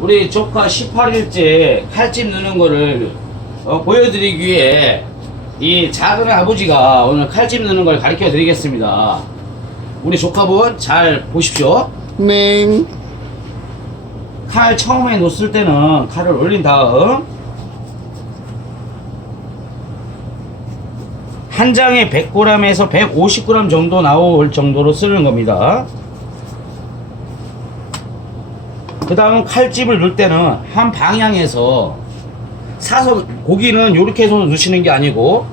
우리 조카 18일째 칼집 넣는 거를 어, 보여드리기 위해 이 작은 아버지가 오늘 칼집 넣는 걸 가르쳐 드리겠습니다. 우리 조카분 잘 보십시오. 맹. 칼 처음에 놓았을 때는 칼을 올린 다음 한 장에 100g에서 150g 정도 나올 정도로 쓰는 겁니다. 그 다음 칼집을 넣을 때는 한 방향에서 사선 고기는 이렇게 해서 넣으시는 게 아니고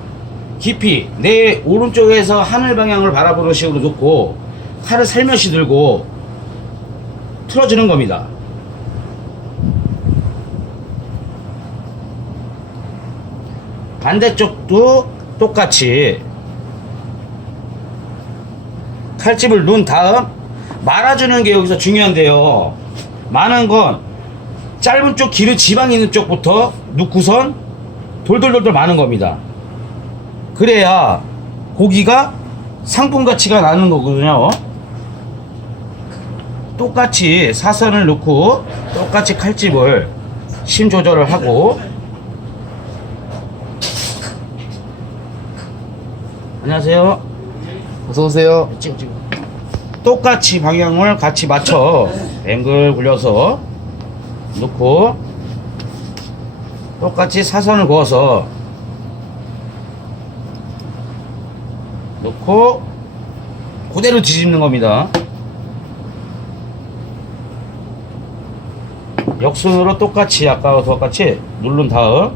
깊이 내 오른쪽에서 하늘 방향을 바라보는 식으로 놓고 칼을 살며시 들고 틀어주는 겁니다. 반대쪽도 똑같이 칼집을 넣은 다음 말아주는 게 여기서 중요한데요. 많은 건 짧은 쪽 기름 지방 있는 쪽부터 넣고선 돌돌돌돌 마는 겁니다. 그래야 고기가 상품 가치가 나는 거거든요. 똑같이 사선을 넣고 똑같이 칼집을 심 조절을 하고 안녕하세요. 어서 오세요. 찍어 찍어. 똑같이 방향을 같이 맞춰 앵글 굴려서 놓고 똑같이 사선을 그어서 놓고 그대로 뒤집는 겁니다. 역순으로 똑같이 아까와 똑같이 누른 다음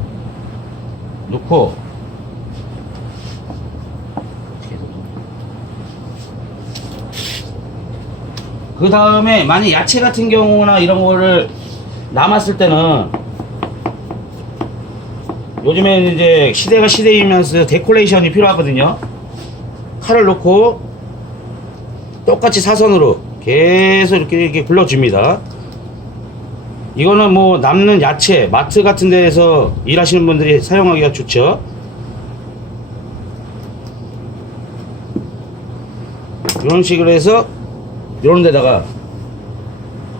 놓고 그 다음에 만약 야채 같은 경우나 이런 거를 남았을 때는 요즘에는 이제 시대가 시대이면서 데코레이션이 필요하거든요. 칼을 놓고 똑같이 사선으로 계속 이렇게 이렇게 굴러줍니다. 이거는 뭐 남는 야채, 마트 같은 데에서 일하시는 분들이 사용하기가 좋죠. 이런 식으로 해서 이런 데다가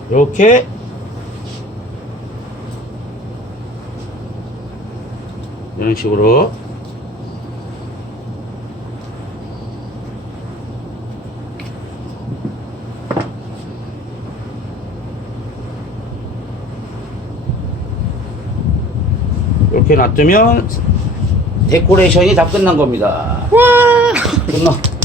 이렇게 이런 식으로 이렇게 놔두면 데코레이션이 다 끝난 겁니다. 끝나.